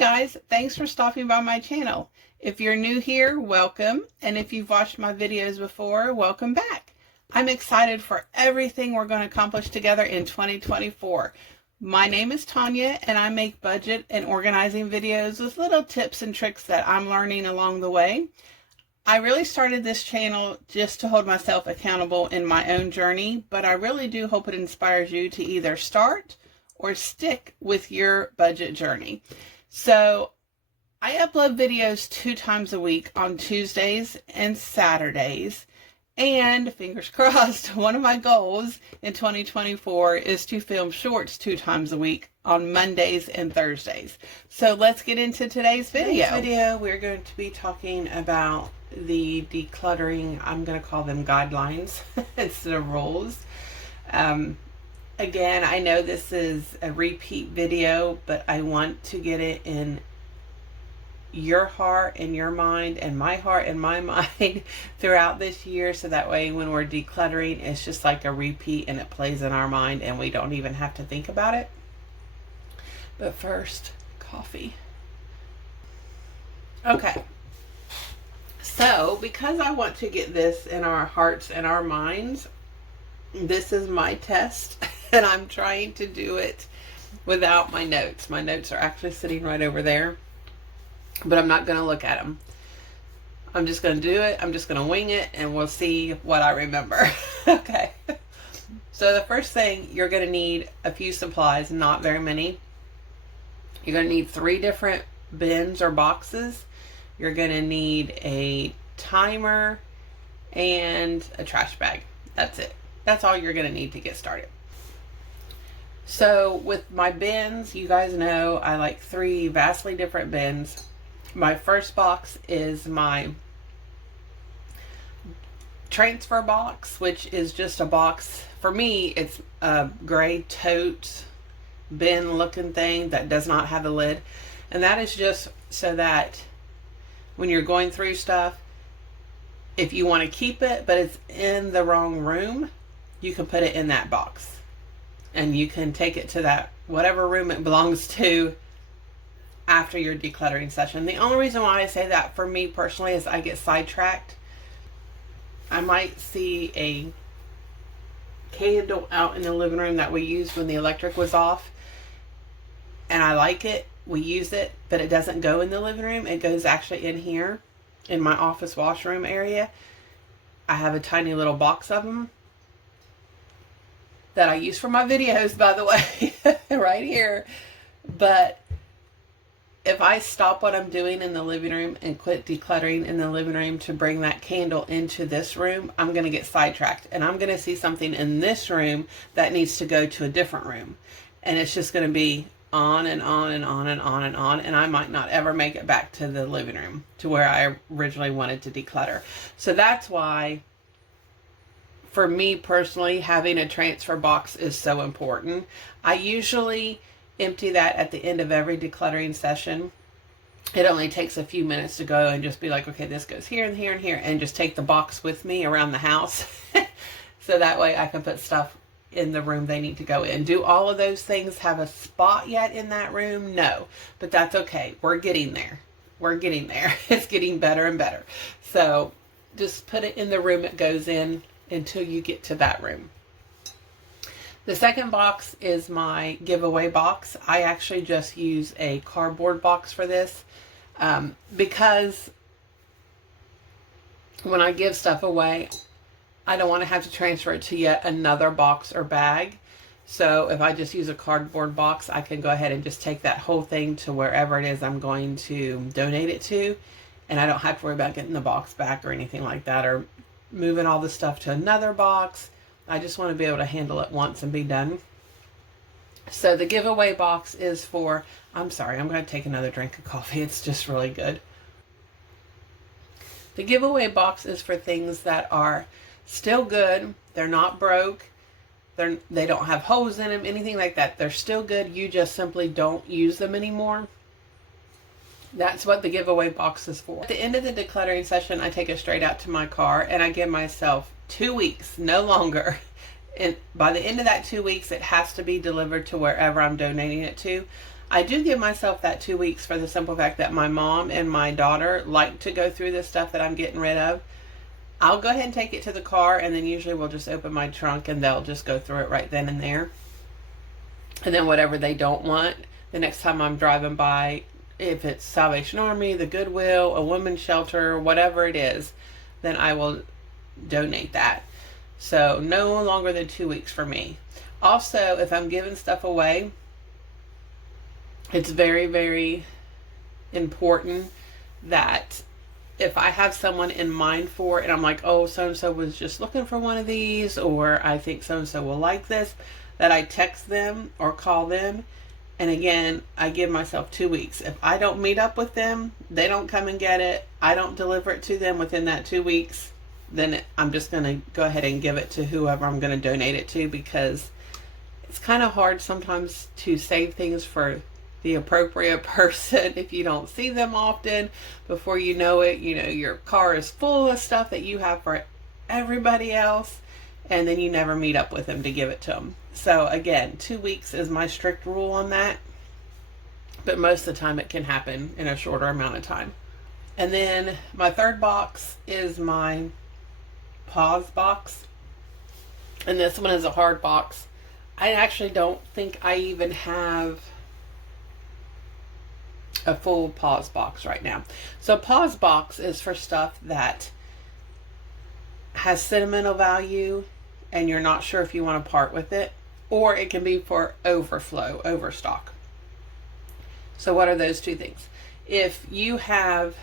guys, thanks for stopping by my channel. If you're new here, welcome, and if you've watched my videos before, welcome back. I'm excited for everything we're going to accomplish together in 2024. My name is Tanya, and I make budget and organizing videos with little tips and tricks that I'm learning along the way. I really started this channel just to hold myself accountable in my own journey, but I really do hope it inspires you to either start or stick with your budget journey. So I upload videos 2 times a week on Tuesdays and Saturdays. And fingers crossed, one of my goals in 2024 is to film shorts 2 times a week on Mondays and Thursdays. So let's get into today's video. We're going to be talking about the decluttering, I'm going to call them guidelines instead of rules. Again, I know this is a repeat video, but I want to get it in your heart and your mind and my heart and my mind throughout this year, so that way when we're decluttering, it's just like a repeat and it plays in our mind and we don't even have to think about it. But first, coffee. Okay. So, because I want to get this in our hearts and our minds, this is my test, and I'm trying to do it without my notes. My notes are actually sitting right over there, but I'm not going to look at them. I'm just going to do it. I'm just going to wing it, and we'll see what I remember. Okay. So the first thing, you're going to need a few supplies, not very many. You're going to need 3 different bins or boxes. You're going to need a timer and a trash bag. That's it. That's all you're going to need to get started. So with my bins, you guys know I like 3 vastly different bins. My first box is my transfer box, which is just a box. For me, it's a gray tote bin looking thing that does not have a lid. And that is just so that when you're going through stuff, if you want to keep it, but it's in the wrong room, you can put it in that box. And you can take it to that, whatever room it belongs to, after your decluttering session. The only reason why I say that for me personally is I get sidetracked. I might see a candle out in the living room that we used when the electric was off, and I like it. We use it, but it doesn't go in the living room. It goes actually in here in my office washroom area. I have a tiny little box of them that I use for my videos, by the way, right here. But if I stop what I'm doing in the living room and quit decluttering in the living room to bring that candle into this room, I'm going to get sidetracked, and I'm going to see something in this room that needs to go to a different room, and it's just going to be on and on and on and on and on, and I might not ever make it back to the living room to where I originally wanted to declutter. So that's why, for me personally, having a transfer box is so important. I usually empty that at the end of every decluttering session. It only takes a few minutes to go and just be like, okay, this goes here and here and here, and just take the box with me around the house. So that way I can put stuff in the room they need to go in. Do all of those things have a spot yet in that room? No, but that's okay. We're getting there. We're getting there. It's getting better and better. So just put it in the room it goes in until you get to that room. The second box is my giveaway box. I actually just use a cardboard box for this because when I give stuff away, I don't want to have to transfer it to yet another box or bag. So if I just use a cardboard box, I can go ahead and just take that whole thing to wherever it is I'm going to donate it to. And I don't have to worry about getting the box back or anything like that, or moving all the stuff to another box. I just want to be able to handle it once and be done. So the giveaway box is for, I'm sorry, I'm going to take another drink of coffee. It's just really good. The giveaway box is for things that are still good. They're not broke. They don't have holes in them, anything like that. They're still good. You just simply don't use them anymore. That's what the giveaway box is for. At the end of the decluttering session, I take it straight out to my car and I give myself 2 weeks, no longer. And by the end of that 2 weeks, it has to be delivered to wherever I'm donating it to. I do give myself that 2 weeks for the simple fact that my mom and my daughter like to go through the stuff that I'm getting rid of. I'll go ahead and take it to the car, and then usually we'll just open my trunk and they'll just go through it right then and there. And then whatever they don't want, the next time I'm driving by, if it's Salvation Army, the Goodwill, a women's shelter, whatever it is, then I will donate that. So no longer than 2 weeks for me. Also, if I'm giving stuff away, it's very, very important that if I have someone in mind for it and I'm like, oh, so-and-so was just looking for one of these, or I think so-and-so will like this, that I text them or call them. And again, I give myself 2 weeks. If I don't meet up with them, they don't come and get it, I don't deliver it to them within that 2 weeks, then I'm just going to go ahead and give it to whoever I'm going to donate it to, because it's kind of hard sometimes to save things for the appropriate person if you don't see them often. Before you know it, your car is full of stuff that you have for everybody else, and then you never meet up with them to give it to them. So again, 2 weeks is my strict rule on that, but most of the time it can happen in a shorter amount of time. And then my third box is my pause box, and this one is a hard box. I actually don't think I even have a full pause box right now. So pause box is for stuff that has sentimental value and you're not sure if you want to part with it, or it can be for overflow, overstock. So what are those two things? If you have,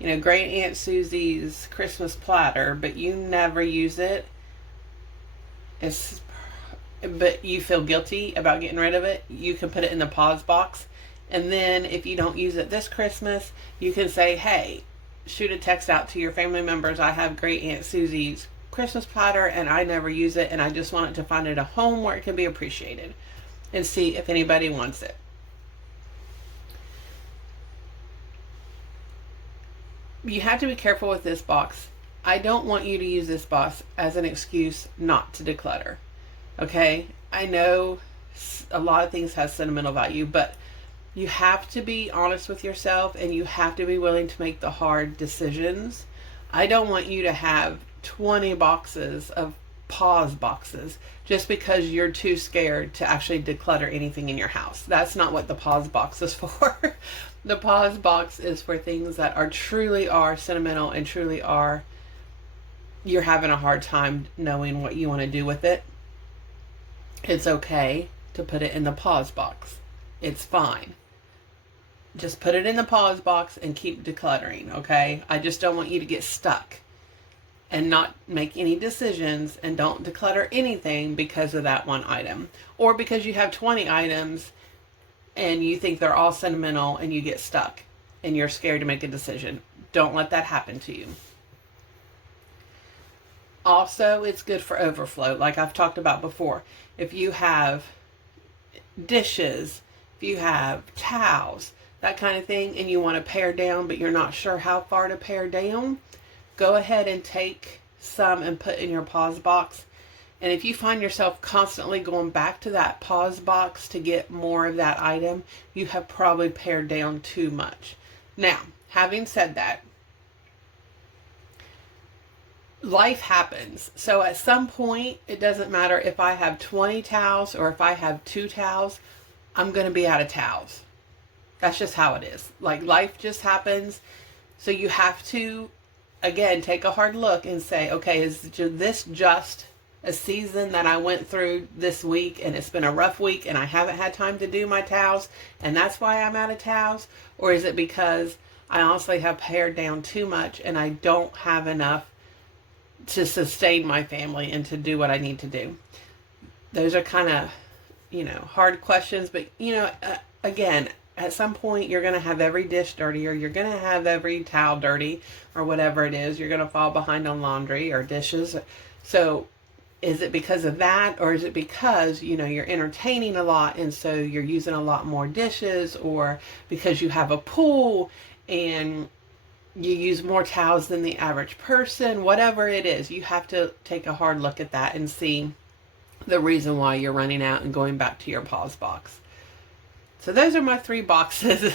Great Aunt Susie's Christmas platter, but you never use it, but you feel guilty about getting rid of it, you can put it in the pause box. And then if you don't use it this Christmas, you can say, hey, shoot a text out to your family members, I have Great Aunt Susie's Christmas platter and I never use it, and I just want it to find it a home where it can be appreciated, and see if anybody wants it. You have to be careful with this box. I don't want you to use this box as an excuse not to declutter. Okay? I know a lot of things have sentimental value, but you have to be honest with yourself and you have to be willing to make the hard decisions. I don't want you to have 20 boxes of pause boxes just because you're too scared to actually declutter anything in your house. That's not what the pause box is for. The pause box is for things that truly are sentimental and truly are, you're having a hard time knowing what you want to do with it. It's okay to put it in the pause box. It's fine. Just put it in the pause box and keep decluttering, okay? I just don't want you to get stuck and not make any decisions and don't declutter anything because of that one item. Or because you have 20 items and you think they're all sentimental and you get stuck and you're scared to make a decision. Don't let that happen to you. Also, it's good for overflow, like I've talked about before. If you have dishes, if you have towels, that kind of thing, and you want to pare down but you're not sure how far to pare down, go ahead and take some and put in your pause box. And if you find yourself constantly going back to that pause box to get more of that item, you have probably pared down too much. Now, having said that, life happens. So at some point, it doesn't matter if I have 20 towels or if I have 2 towels, I'm going to be out of towels. That's just how it is. Like, life just happens. So you have to, again, take a hard look and say, okay, is this just a season that I went through this week and it's been a rough week and I haven't had time to do my towels and that's why I'm out of towels? Or is it because I honestly have pared down too much and I don't have enough to sustain my family and to do what I need to do? Those are kind of, hard questions, but, again, at some point you're going to have every dish dirty, or you're going to have every towel dirty, or whatever it is. You're going to fall behind on laundry or dishes. So is it because of that, or is it because, you're entertaining a lot and so you're using a lot more dishes, or because you have a pool and you use more towels than the average person? Whatever it is, you have to take a hard look at that and see the reason why you're running out and going back to your pause box. So those are my 3 boxes.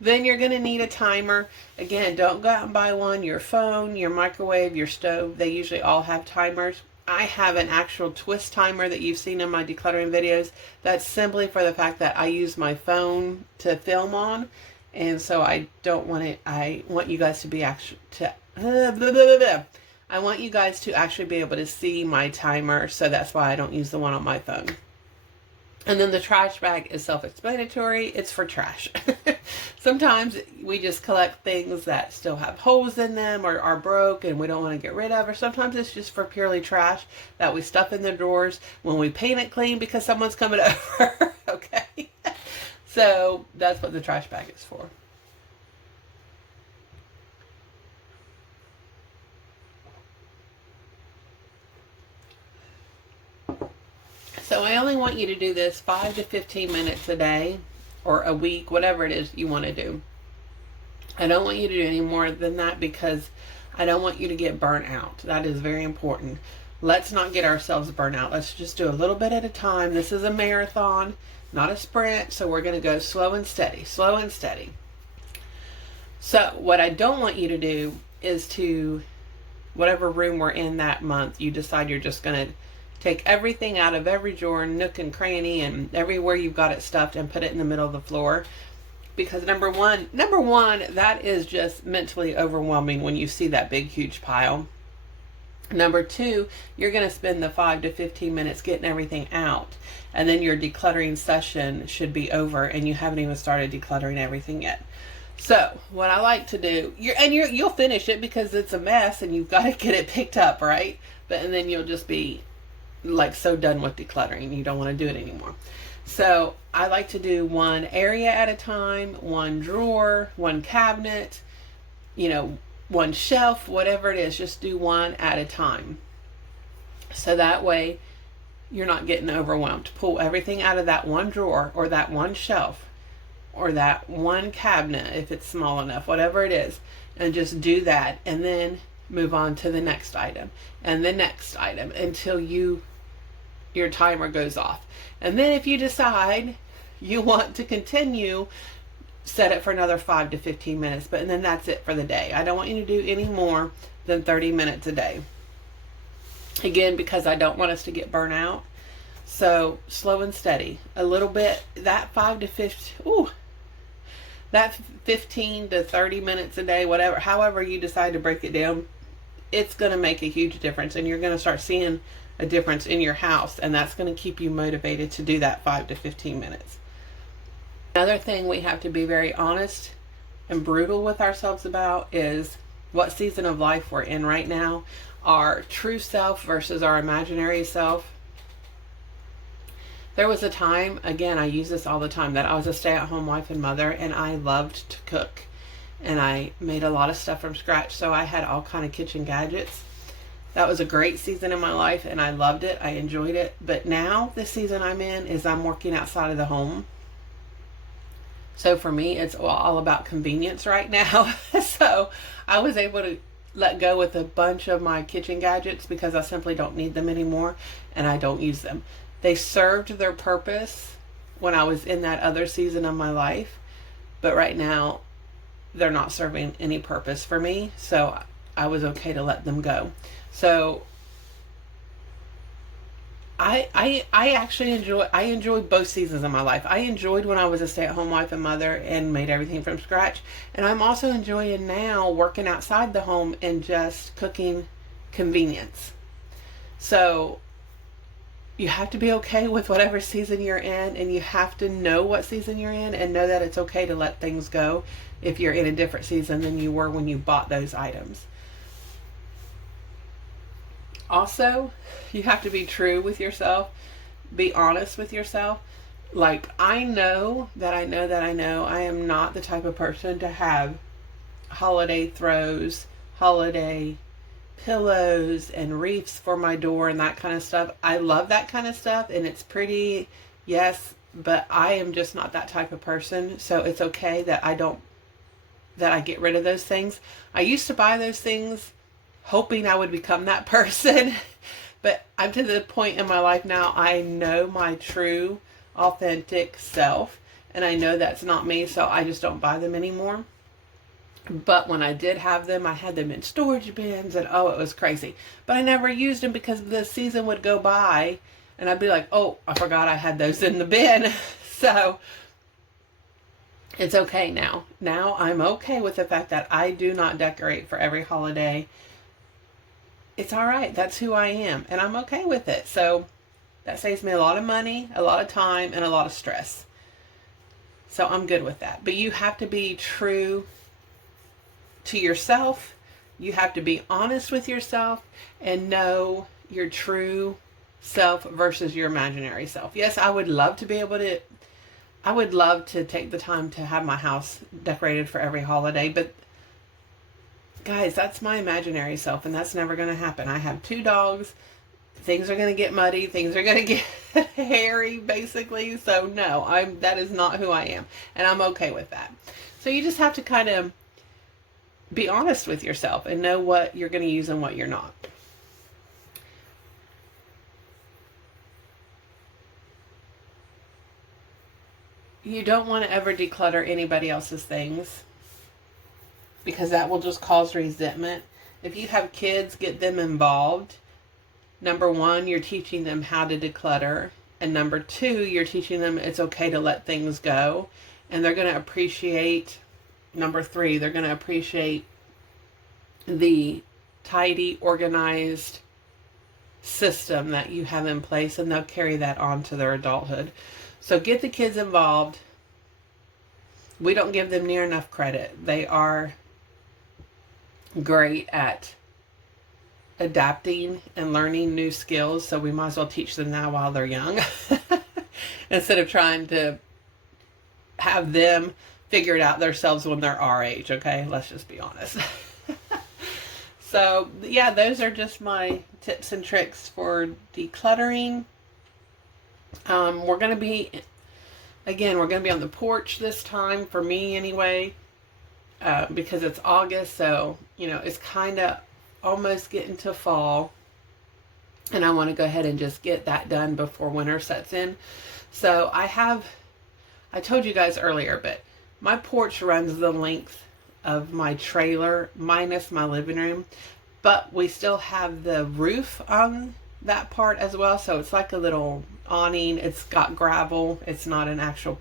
Then you're going to need a timer. Again, don't go out and buy one. Your phone, your microwave, your stove, they usually all have timers. I have an actual twist timer that you've seen in my decluttering videos. That's simply for the fact that I use my phone to film on. And so I don't want it, I want you guys to be actually, I want you guys to actually be able to see my timer. So that's why I don't use the one on my phone. And then the trash bag is self-explanatory. It's for trash. Sometimes we just collect things that still have holes in them or are broke and we don't want to get rid of. Or sometimes it's just for purely trash that we stuff in the drawers when we paint it clean because someone's coming over. Okay? So that's what the trash bag is for. So I only want you to do this 5 to 15 minutes a day or a week, whatever it is you want to do. I don't want you to do any more than that because I don't want you to get burnt out. That is very important. Let's not get ourselves burnt out. Let's just do a little bit at a time. This is a marathon, not a sprint. So we're going to go slow and steady, slow and steady. So what I don't want you to do is to, whatever room we're in that month, you decide you're just going to take everything out of every drawer, nook and cranny, and everywhere you've got it stuffed and put it in the middle of the floor. Because number one, that is just mentally overwhelming when you see that big, huge pile. Number 2, you're going to spend the 5 to 15 minutes getting everything out. And then your decluttering session should be over and you haven't even started decluttering everything yet. So what I like to do, you'll finish it because it's a mess and you've got to get it picked up, right? And then you'll just be like so done with decluttering, you don't want to do it anymore. So I like to do one area at a time, one drawer, one cabinet, one shelf, whatever it is, just do one at a time. So that way you're not getting overwhelmed. Pull everything out of that one drawer or that one shelf or that one cabinet if it's small enough, whatever it is, and just do that and then move on to the next item and the next item until your timer goes off. And then if you decide you want to continue, set it for another 5 to 15 minutes, and then that's it for the day. I don't want you to do any more than 30 minutes a day. Again, because I don't want us to get burnt out. So slow and steady. A little bit, that 15 to 30 minutes a day, however you decide to break it down, it's going to make a huge difference, and you're going to start seeing a difference in your house, and that's going to keep you motivated to do that 5 to 15 minutes. Another thing we have to be very honest and brutal with ourselves about is what season of life we're in right now, our true self versus our imaginary self. There was a time, again, I use this all the time, that I was a stay-at-home wife and mother, and I loved to cook, and I made a lot of stuff from scratch, so I had all kind of kitchen gadgets. That was a great season in my life, and I loved it. I enjoyed it. But now, the season I'm in is I'm working outside of the home. So for me, it's all about convenience right now. So I was able to let go with a bunch of my kitchen gadgets because I simply don't need them anymore, and I don't use them. They served their purpose when I was in that other season of my life, but right now, they're not serving any purpose for me. So I was okay to let them go. So I actually enjoy both seasons of my life. I enjoyed when I was a stay-at-home wife and mother and made everything from scratch. And I'm also enjoying now working outside the home and just cooking convenience. So you have to be okay with whatever season you're in, and you have to know what season you're in and know that it's okay to let things go if you're in a different season than you were when you bought those items. Also, you have to be true with yourself, be honest with yourself. Like, I know I am not the type of person to have holiday throws, holiday pillows and wreaths for my door and that kind of stuff. I love that kind of stuff and it's pretty, yes, but I am just not that type of person. So it's okay that I get rid of those things. I used to buy those things hoping I would become that person, but I'm to the point in my life now, I know my true authentic self. And I know that's not me, so I just don't buy them anymore. But when I did have them, I had them in storage bins, and oh, it was crazy. But I never used them because the season would go by and I'd be like, oh, I forgot I had those in the bin. So it's okay now. Now I'm okay with the fact that I do not decorate for every holiday. It's all right. That's who I am, and I'm okay with it. So that saves me a lot of money, a lot of time, and a lot of stress. So I'm good with that. But you have to be true to yourself. You have to be honest with yourself and know your true self versus your imaginary self. Yes, I would love to take the time to have my house decorated for every holiday, but guys, that's my imaginary self, and that's never going to happen. I have 2 dogs. Things are going to get muddy. Things are going to get hairy, basically. So no, that is not who I am, and I'm okay with that. So you just have to kind of be honest with yourself and know what you're going to use and what you're not. You don't want to ever declutter anybody else's things, because that will just cause resentment. If you have kids, get them involved. Number 1, you're teaching them how to declutter. And number 2, you're teaching them it's okay to let things go. And they're going to appreciate, number 3, they're going to appreciate the tidy, organized system that you have in place, and they'll carry that on to their adulthood. So get the kids involved. We don't give them near enough credit. They are great at adapting and learning new skills, so we might as well teach them now while they're young instead of trying to have them figure it out themselves when they're our age, okay? Let's just be honest. So, yeah, those are just my tips and tricks for decluttering. We're going to be on the porch this time, for me anyway, because it's August, so, it's kind of almost getting to fall, and I want to go ahead and just get that done before winter sets in. So I told you guys earlier, but my porch runs the length of my trailer minus my living room, but we still have the roof on that part as well, so it's like a little awning. It's got gravel. It's not an actual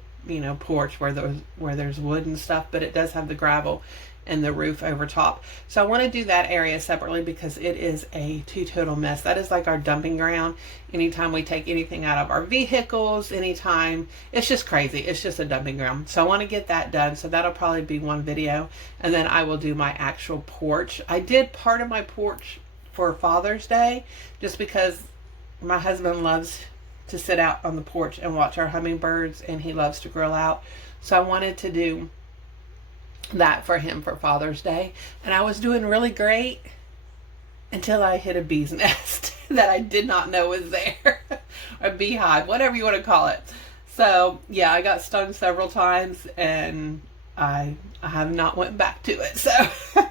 porch where there's wood and stuff, but it does have the gravel and the roof over top. So I want to do that area separately because it is a total mess. That is like our dumping ground. Anytime we take anything out of our vehicles, anytime, it's just crazy. It's just a dumping ground. So I want to get that done. So that'll probably be one video, and then I will do my actual porch. I did part of my porch for Father's Day just because my husband loves to sit out on the porch and watch our hummingbirds, and he loves to grill out. So I wanted to do that for him for Father's Day, and I was doing really great until I hit a bee's nest that I did not know was there. A beehive, whatever you want to call it. So yeah, I got stung several times, and I have not went back to it. So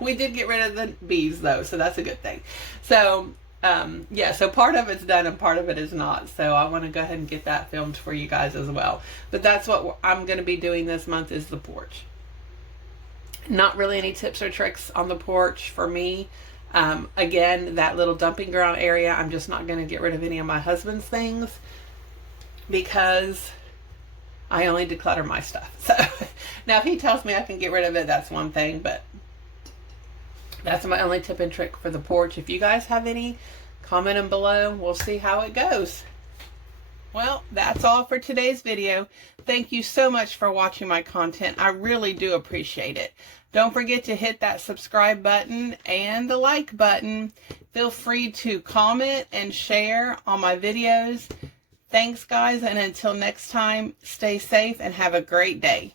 we did get rid of the bees though, so that's a good thing. So yeah, so part of it's done and part of it is not. So I want to go ahead and get that filmed for you guys as well. But that's what I'm going to be doing this month, is the porch. Not really any tips or tricks on the porch for me. Again, that little dumping ground area, I'm just not going to get rid of any of my husband's things because I only declutter my stuff. So now if he tells me I can get rid of it, that's one thing, but that's my only tip and trick for the porch. If you guys have any, comment them below. We'll see how it goes. Well, that's all for today's video. Thank you so much for watching my content. I really do appreciate it. Don't forget to hit that subscribe button and the like button. Feel free to comment and share on my videos. Thanks, guys, and until next time, stay safe and have a great day.